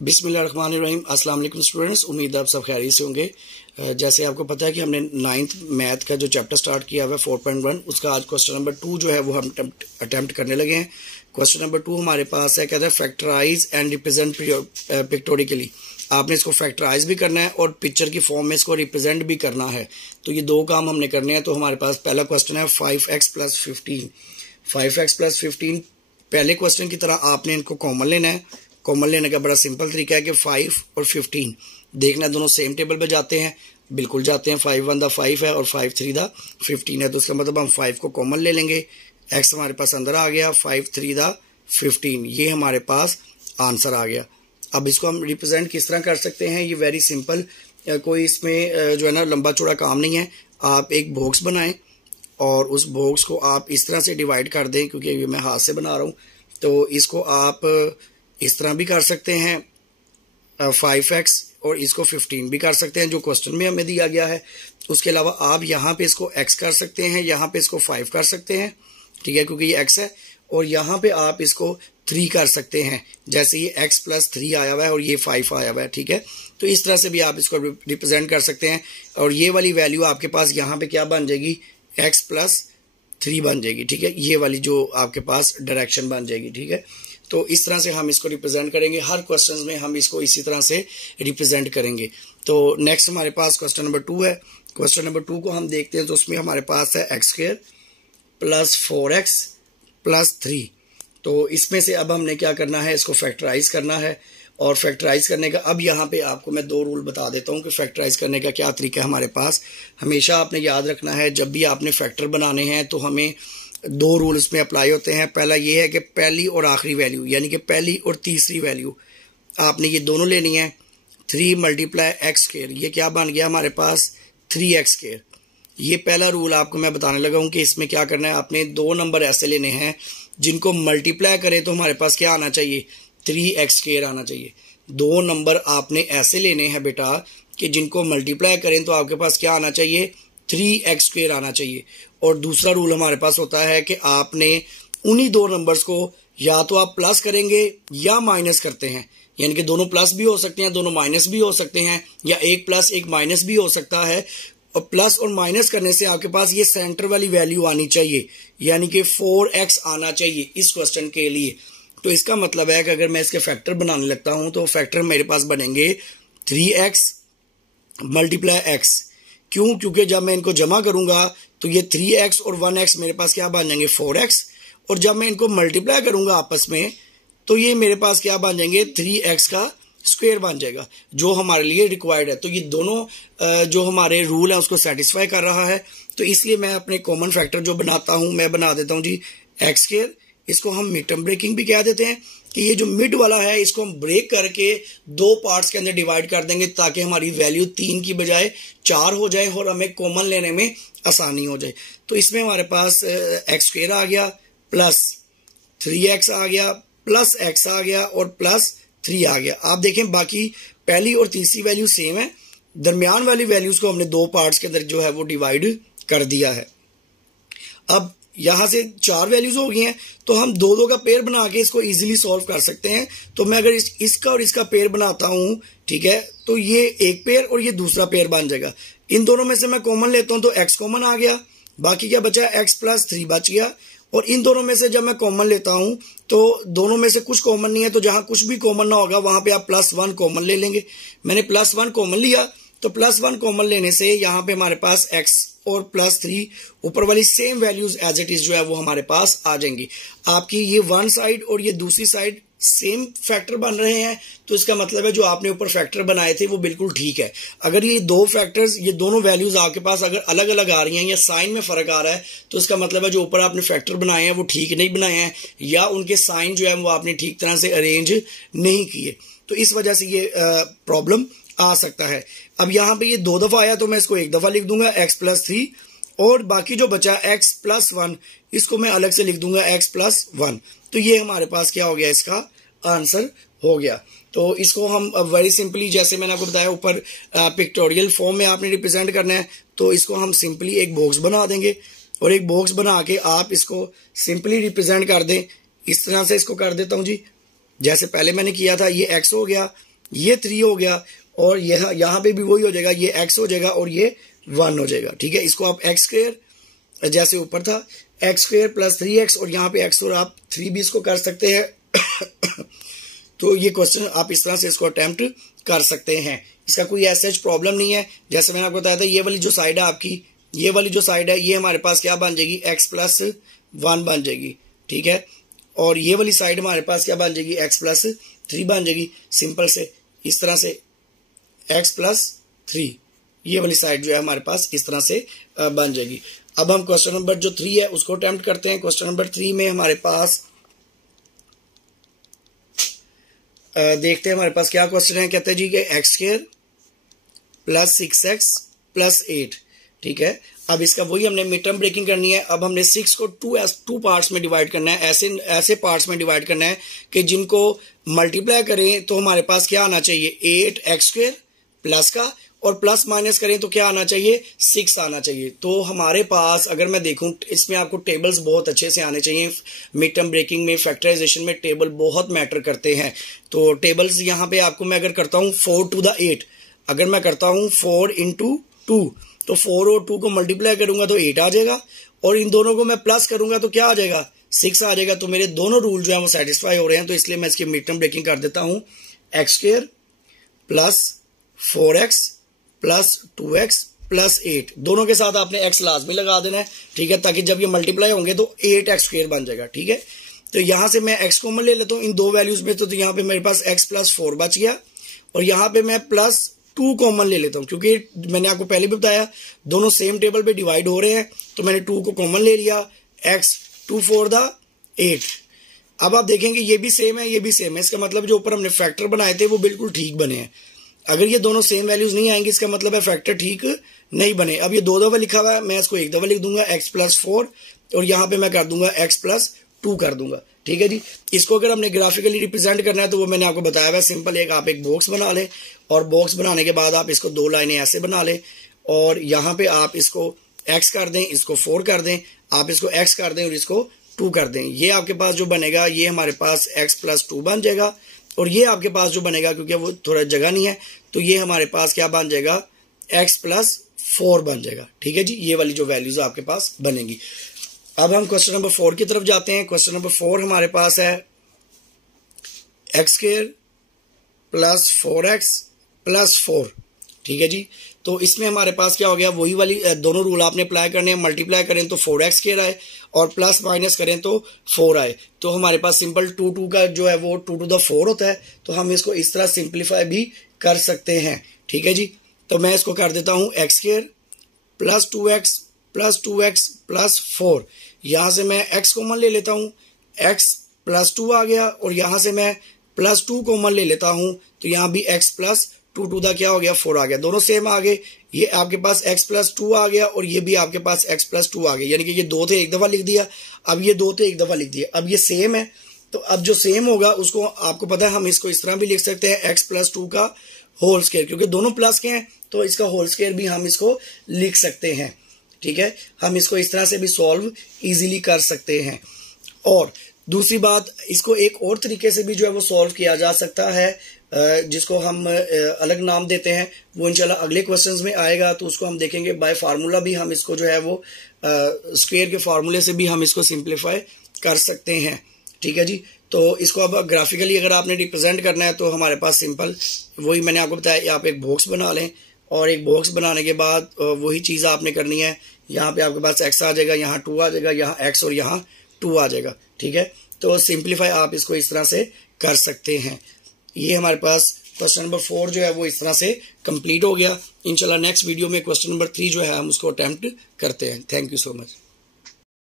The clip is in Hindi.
बिस्मिल्लाहिर्रहमानिर्रहीम। अस्सलाम वालेकुम स्टूडेंट्स, उम्मीद है आप सब खैरियत से होंगे। जैसे आपको पता है कि हमने 9th मैथ का जो चैप्टर स्टार्ट किया हुआ है 4.1, उसका आज क्वेश्चन नंबर 2 जो है वो हम अटेम्प्ट करने लगे हैं। क्वेश्चन नंबर 2 हमारे पास है, कहता है फैक्टराइज एंड रिप्रेजेंट पिक्टोरिकली। आपने इसको फैक्टराइज भी करना है और पिक्चर की फॉर्म में इसको रिप्रेजेंट भी करना है। तो ये दो काम हमने करने हैं। तो हमारे पास पहला क्वेश्चन है 5x + 15। 5x + 15 पहले क्वेश्चन की तरह आपने इनको कॉमन लेना है। कॉमन लेने का बड़ा सिंपल तरीका है कि 5 और 15 देखना दोनों सेम टेबल पे जाते हैं, बिल्कुल जाते हैं। 5 1 दा 5 है और 5 3 दा 15 है, तो इसका मतलब हम 5 को कॉमन ले लेंगे। x हमारे पास अंदर आ गया, 5 3 दा 15, ये हमारे पास आंसर आ गया। अब इसको हम रिप्रेजेंट किस तरह कर सकते हैं, ये वेरी सिंपल, कोई इसमें जो है ना लंबा चौड़ा काम नहीं है। आप एक बॉक्स बनाएं और उस बॉक्स को आप इस तरह से डिवाइड कर दें, क्योंकि ये मैं हाथ से बना रहा हूँ। तो इसको आप इस तरह भी कर सकते हैं 5x, और इसको 15 भी कर सकते हैं जो क्वेश्चन में हमें दिया गया है। उसके अलावा आप यहाँ पे इसको x कर सकते हैं, यहाँ पे इसको 5 कर सकते हैं, ठीक है, क्योंकि ये x है। और यहाँ पे आप इसको 3 कर सकते हैं, जैसे ये x + 3 आया हुआ है और ये 5 आया हुआ है, ठीक है। तो इस तरह से भी आप इसको रिप्रेजेंट कर सकते हैं। और ये वाली वैल्यू आपके पास यहाँ पे क्या बन जाएगी, x + 3 बन जाएगी, ठीक है। ये वाली जो आपके पास डायरेक्शन बन जाएगी, ठीक है। तो इस तरह से हम इसको रिप्रेजेंट करेंगे। हर क्वेश्चन में हम इसको इसी तरह से रिप्रेजेंट करेंगे। तो नेक्स्ट हमारे पास क्वेश्चन नंबर 2 है। क्वेश्चन नंबर 2 को हम देखते हैं, तो उसमें हमारे पास है x² + 4x + 3। तो इसमें से अब हमने क्या करना है, इसको फैक्टराइज करना है। और फैक्टराइज करने का अब यहाँ पे आपको मैं 2 रूल बता देता हूँ कि फैक्टराइज करने का क्या तरीका है हमारे पास। हमेशा आपने याद रखना है, जब भी आपने फैक्टर बनाने हैं तो हमें 2 रूल इसमें अप्लाई होते हैं। पहला ये है कि पहली और आखिरी वैल्यू, यानी कि पहली और तीसरी वैल्यू आपने ये दोनों लेनी है। 3 × x², ये क्या बन गया हमारे पास 3x²। ये पहला रूल आपको मैं बताने लगा हूँ कि इसमें क्या करना है, आपने 2 नंबर ऐसे लेने हैं जिनको मल्टीप्लाई करें तो हमारे पास क्या आना चाहिए, 3x² आना चाहिए। 2 नंबर आपने ऐसे लेने हैं बेटा कि जिनको मल्टीप्लाई करें तो आपके पास क्या आना चाहिए, 3x² आना चाहिए। और दूसरा रूल हमारे पास होता है कि आपने उन्हीं 2 नंबर्स को या तो आप प्लस करेंगे या माइनस करते हैं, यानी कि दोनों प्लस भी हो सकते हैं, दोनों माइनस भी हो सकते हैं, या एक प्लस एक माइनस भी हो सकता है। और प्लस और माइनस करने से आपके पास ये सेंटर वाली वैल्यू आनी चाहिए, यानी कि 4x आना चाहिए इस क्वेश्चन के लिए। तो इसका मतलब है कि अगर मैं इसके फैक्टर बनाने लगता हूं तो फैक्टर मेरे पास बनेंगे 3x × x। क्यों? क्योंकि जब मैं इनको जमा करूंगा तो ये 3x और 1x मेरे पास क्या बन जाएंगे, 4x। और जब मैं इनको मल्टीप्लाई करूंगा आपस में तो ये मेरे पास क्या बन जाएंगे, 3x² बन जाएगा, जो हमारे लिए रिक्वायर्ड है। तो ये दोनों जो हमारे रूल है उसको सेटिस्फाई कर रहा है। तो इसलिए मैं अपने कॉमन फैक्टर जो बनाता हूं, मैं बना देता हूं जी x²। इसको हम मिड टर्म ब्रेकिंग भी कह देते हैं कि ये जो मिड वाला है इसको हम ब्रेक करके 2 पार्ट्स के अंदर डिवाइड कर देंगे, ताकि हमारी वैल्यू 3 की बजाय 4 हो जाए और हमें कॉमन लेने में आसानी हो जाए। तो इसमें हमारे पास x² आ गया, प्लस 3x आ गया, प्लस x आ गया और प्लस 3 आ गया। आप देखें बाकी पहली और तीसरी वैल्यू सेम है, दरमियान वाली वैल्यूज को हमने 2 पार्ट्स के अंदर जो है वो डिवाइड कर दिया है। अब यहां से 4 वैल्यूज हो गई हैं, तो हम 2 का पेयर बना के इसको इजीली सॉल्व कर सकते हैं। तो मैं अगर इसका और इसका पेयर बनाता हूं, ठीक है, तो ये एक पेयर और ये दूसरा पेयर बन जाएगा। इन दोनों में से मैं कॉमन लेता हूं तो x कॉमन आ गया, बाकी क्या बचा, x + 3 बच गया। और इन दोनों में से जब मैं कॉमन लेता हूं तो दोनों में से कुछ कॉमन नहीं है, तो जहां कुछ भी कॉमन ना होगा वहां पे आप +1 कॉमन ले लेंगे। मैंने +1 कॉमन लिया, तो +1 कॉमन लेने से यहाँ पे हमारे पास x और +3 ऊपर वाली same values as it is जो है वो हमारे पास आ जाएंगी। आपकी ये वन साइड और ये दूसरी साइड सेम फैक्टर बन रहे हैं, तो इसका मतलब है जो आपने ऊपर फैक्टर बनाए थे वो बिल्कुल ठीक है। अगर ये 2 फैक्टर्स, ये दोनों वैल्यूज आपके पास अगर अलग अलग आ रही हैं या साइन में फर्क आ रहा है, तो इसका मतलब है जो ऊपर आपने फैक्टर बनाए हैं वो ठीक नहीं बनाए हैं, या उनके साइन जो है वो आपने ठीक तरह से अरेंज नहीं किए। तो इस वजह से ये प्रॉब्लम आ सकता है। अब यहाँ पे ये 2 दफा आया तो मैं इसको 1 दफा लिख दूंगा x + 3, और बाकी जो बचा x + 1 इसको मैं अलग से लिख दूंगा x + 1। तो ये हमारे पास क्या हो गया, इसका आंसर हो गया। तो इसको हम वेरी सिंपली, जैसे मैंने आपको बताया ऊपर पिक्टोरियल फॉर्म में आपने रिप्रेजेंट करना है, तो इसको हम सिंपली एक बॉक्स बना देंगे, और एक बॉक्स बना के आप इसको सिंपली रिप्रेजेंट कर दें। इस तरह से इसको कर देता हूं जी, जैसे पहले मैंने किया था। ये x हो गया, ये 3 हो गया, और यहाँ पे भी वही हो जाएगा, ये x हो जाएगा और ये 1 हो जाएगा। ठीक है, इसको आप एक्स स्क्वायर जैसे ऊपर था एक्स स्क्वायर प्लस 3x, और यहाँ पे x और आप 3 भी इसको कर सकते हैं। तो ये क्वेश्चन आप इस तरह से इसको अटेम्प्ट कर सकते हैं, इसका कोई ऐसा प्रॉब्लम नहीं है। जैसे मैंने आपको बताया था, ये वाली जो साइड है आपकी, ये वाली जो साइड है, ये हमारे पास क्या बन जाएगी, x प्लस 1 बन जाएगी। ठीक है, और ये वाली साइड हमारे पास क्या बन जाएगी, x प्लस 3 बन जाएगी। सिंपल से इस तरह से x प्लस 3, ये वाली साइड जो है हमारे पास इस तरह से बन जाएगी। अब हम क्वेश्चन नंबर जो 3 है उसको अटेम्प्ट करते हैं। क्वेश्चन नंबर 3 में हमारे पास देखते हैं हमारे पास क्या क्वेश्चन है। कहते हैं जी कि x square plus 6x plus 8। ठीक है, अब इसका वही हमने मिड टर्म ब्रेकिंग करनी है। अब हमने 6 को 2 पार्ट्स में डिवाइड करना है, ऐसे पार्ट्स में डिवाइड करना है कि जिनको मल्टीप्लाई करें तो हमारे पास क्या आना चाहिए, 8x स्क्वायर प्लस का, और प्लस माइनस करें तो क्या आना चाहिए, 6 आना चाहिए। तो हमारे पास अगर मैं देखूं, इसमें आपको टेबल्स बहुत अच्छे से आने चाहिए। मिड टर्म ब्रेकिंग में, फैक्टराइजेशन में टेबल बहुत मैटर करते हैं। तो टेबल्स यहाँ पे आपको मैं अगर करता हूँ 4 to the 8, अगर मैं करता हूँ 4 into 2, तो 4 और 2 को मल्टीप्लाई करूंगा तो 8 आ जाएगा, और इन दोनों को मैं प्लस करूंगा तो क्या आ जाएगा, 6 आ जाएगा। तो मेरे दोनों रूल जो है वो सेटिस्फाई हो रहे हैं। तो इसलिए मैं इसकी मिड टर्म ब्रेकिंग कर देता हूँ, x square plus 4x plus 2x plus 8, दोनों के साथ आपने x लाजमी लगा देना है। ठीक है, ताकि जब ये मल्टीप्लाई होंगे तो 8x स्क्वायर बन जाएगा। ठीक है, तो यहां से मैं x कॉमन ले लेता हूं इन दो वैल्यूज में, तो यहाँ पे मेरे पास x प्लस 4 बच गया, और यहाँ पे मैं प्लस 2 कॉमन ले लेता हूं, क्योंकि मैंने आपको पहले भी बताया दोनों सेम टेबल पे डिवाइड हो रहे हैं। तो मैंने 2 को कॉमन ले लिया, x 2 4 the 8। अब आप देखेंगे ये भी सेम है, ये भी सेम है, इसका मतलब जो ऊपर हमने फैक्टर बनाए थे वो बिल्कुल ठीक बने हैं। अगर ये दोनों सेम वैल्यूज नहीं आएंगे, इसका मतलब है फैक्टर ठीक नहीं बने। अब ये 2 दफा लिखा हुआ है, मैं इसको 1 दफा लिख दूंगा, x प्लस 4, और यहाँ पे मैं कर दूंगा x प्लस 2 कर दूंगा। ठीक है जी, इसको अगर हमने ग्राफिकली रिप्रेजेंट करना है तो वो मैंने आपको बताया हुआ है, सिंपल आप एक बॉक्स बना लें, और बॉक्स बनाने के बाद आप इसको 2 लाइनें ऐसे बना लें, और यहाँ पे आप इसको x कर दें, इसको 4 कर दें, आप इसको x कर दें और इसको 2 कर दें। ये आपके पास जो बनेगा ये हमारे पास x प्लस 2 बन जाएगा, और ये आपके पास जो बनेगा, क्योंकि वो थोड़ा जगह नहीं है, तो ये हमारे पास क्या बन जाएगा, x प्लस 4 बन जाएगा। ठीक है जी, ये वाली जो वैल्यूज आपके पास बनेंगी। अब हम क्वेश्चन नंबर 4 की तरफ जाते हैं। क्वेश्चन नंबर 4 हमारे पास है x square plus 4x plus 4। ठीक है जी, तो इसमें हमारे पास क्या हो गया, वही वाली दोनों रूल आपने अप्लाई करने हैं। मल्टीप्लाई करें तो 4x स्क्वायर आए, और प्लस माइनस करें तो 4 आए। तो हमारे पास सिंपल 2 का जो है वो 2 to the 4 होता है, तो हम इसको इस तरह सिंप्लीफाई भी कर सकते हैं। ठीक है जी, तो मैं इसको कर देता हूं x square plus 2x plus 2x plus 4। यहां से मैं x कॉमन ले लेता हूं, x प्लस 2 आ गया, और यहां से मैं प्लस 2 कॉमन ले लेता हूं, तो यहां भी x प्लस 2 to the क्या हो गया, 4 आ गया, दोनों सेम आ गए। ये आपके पास x प्लस 2 आ गया, और ये भी आपके पास x प्लस 2 आ गया, यानी कि ये 2 थे 1 दफा लिख दिया, अब ये 2 थे 1 दफा लिख दिया। अब ये सेम है, तो अब जो सेम होगा उसको आपको पता है हम इसको इस तरह भी लिख सकते हैं, x प्लस 2 का होल स्क्वायर, क्योंकि दोनों प्लस के हैं तो इसका होल स्क्वायर भी हम इसको लिख सकते हैं। ठीक है, हम इसको इस तरह से भी सॉल्व इजीली कर सकते हैं। और दूसरी बात, इसको एक और तरीके से भी जो है वो सॉल्व किया जा सकता है, जिसको हम अलग नाम देते हैं, वो इंशाल्लाह अगले क्वेश्चंस में आएगा, तो उसको हम देखेंगे। बाय फार्मूला भी हम इसको जो है वो स्क्वायर के फार्मूले से भी हम इसको सिंप्लीफाई कर सकते हैं। ठीक है जी, तो इसको अब ग्राफिकली अगर आपने रिप्रेजेंट करना है तो हमारे पास सिंपल वही मैंने आपको बताया, आप एक बॉक्स बना लें, और एक बॉक्स बनाने के बाद वही चीज़ आपने करनी है। यहाँ पे आपके पास x आ जाएगा, यहाँ 2 आ जाएगा, यहाँ x और यहाँ 2 आ जाएगा। ठीक है, तो सिंप्लीफाई आप इसको इस तरह से कर सकते हैं। ये हमारे पास क्वेश्चन नंबर 4 जो है वो इस तरह से कंप्लीट हो गया। इंशाल्लाह नेक्स्ट वीडियो में क्वेश्चन नंबर 3 जो है हम उसको अटेम्प्ट करते हैं। Thank you so much.